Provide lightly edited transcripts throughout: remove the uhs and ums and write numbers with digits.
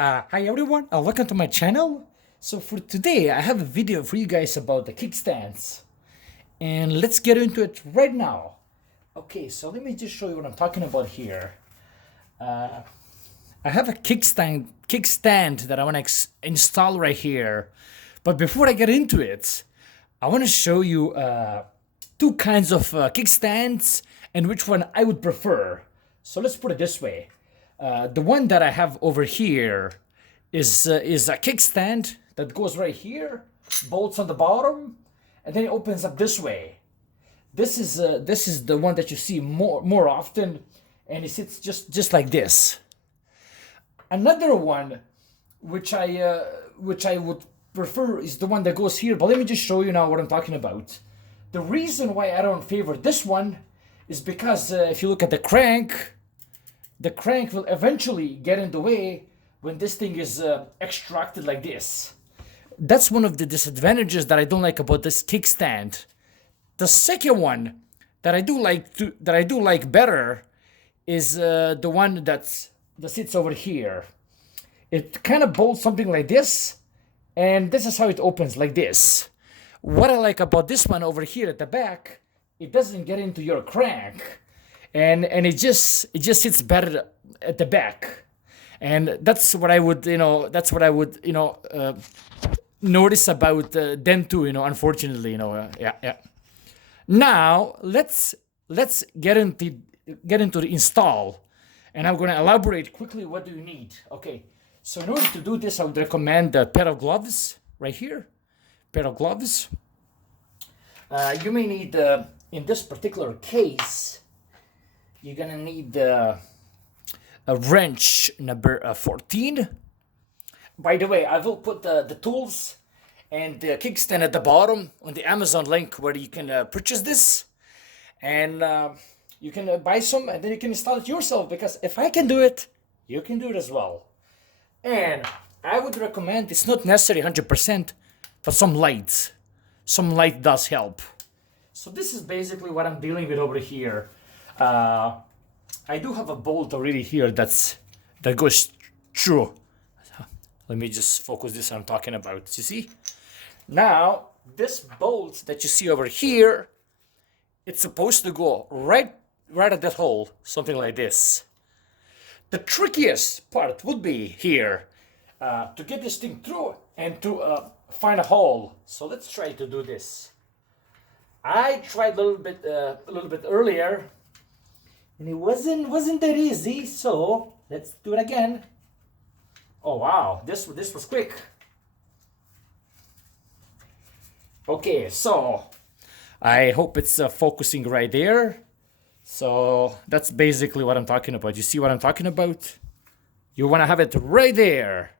Hi everyone, welcome to my channel. So for today, I have a video for you guys about the kickstands. And let's get into it right now. Okay, so let me just show you what I'm talking about here. I have a kickstand that I want to install right here. But before I get into it, I want to show you two kinds of kickstands and which one I would prefer. So let's put it this way. The one that I have over here is a kickstand that goes right here, bolts on the bottom, and then it opens up this way. This is the one that you see more often, and it sits just like this. Another one, which I would prefer, is the one that goes here. But let me just show you now what I'm talking about. The reason why I don't favor this one is because if you look at the crank will eventually get in the way when this thing is extracted like this. That's one of the disadvantages that I don't like about this kickstand. The second one that I do like better is the one that sits over here. It kind of bolts something like this, and this is how it opens, like this. What I like about this one over here at the back, it doesn't get into your crank. And it just sits better at the back, and that's what I would notice about them too. Unfortunately, yeah. Now let's get into the install, and I'm going to elaborate quickly. What do you need? Okay, so in order to do this, I would recommend a pair of gloves right here. Pair of gloves. You may need in this particular case. You're gonna need a wrench number 14. By the way, I will put the tools and the kickstand at the bottom on the Amazon link where you can purchase this, and you can buy some, and then you can install it yourself, because if I can do it, you can do it as well. And I would recommend, it's not necessary 100%, but some light does help. So this is basically what I'm dealing with over here. I do have a bolt already here that goes through. Let me just focus this I'm talking about. You see? Now, this bolt that you see over here, it's supposed to go right at that hole, something like this. The trickiest part would be here to get this thing through and to find a hole. So let's try to do this. I tried a little bit earlier, and it wasn't that easy, so let's do it again. Oh wow, this was quick. Okay, so I hope it's focusing right there. So that's basically what I'm talking about. You see what I'm talking about? You want to have it right there.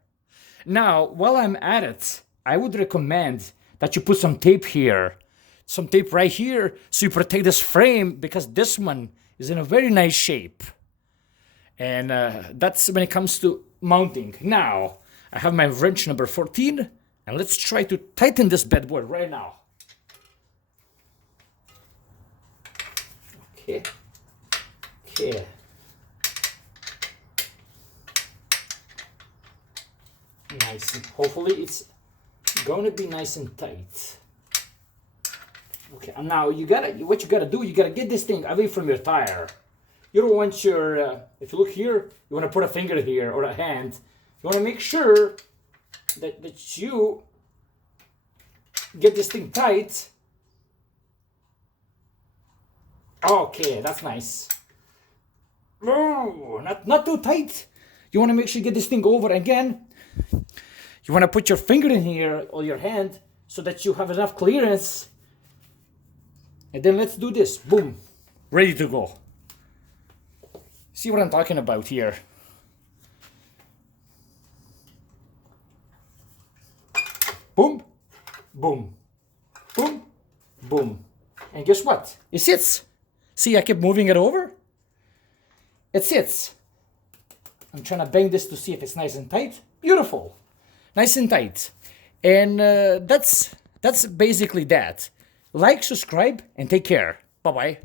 Now, while I'm at it, I would recommend that you put some tape here. Some tape right here, so you protect this frame, because this one is in a very nice shape. And that's when it comes to mounting. Now, I have my wrench number 14, and let's try to tighten this bedboard right now. Okay. Nice. And hopefully it's gonna be nice and tight. Okay, and now what you gotta do, you gotta get this thing away from your tire. You don't want your, if you look here, you wanna put a finger here or a hand. You wanna make sure that you get this thing tight. Okay, that's nice. No, not too tight. You wanna make sure you get this thing over again. You wanna put your finger in here or your hand so that you have enough clearance. And then let's do this. Boom. Ready to go. See what I'm talking about here. Boom. Boom. Boom. Boom. And guess what? It sits. See, I keep moving it over. It sits. I'm trying to bang this to see if it's nice and tight. Beautiful. Nice and tight. And that's basically that. Like, subscribe, and take care. Bye-bye.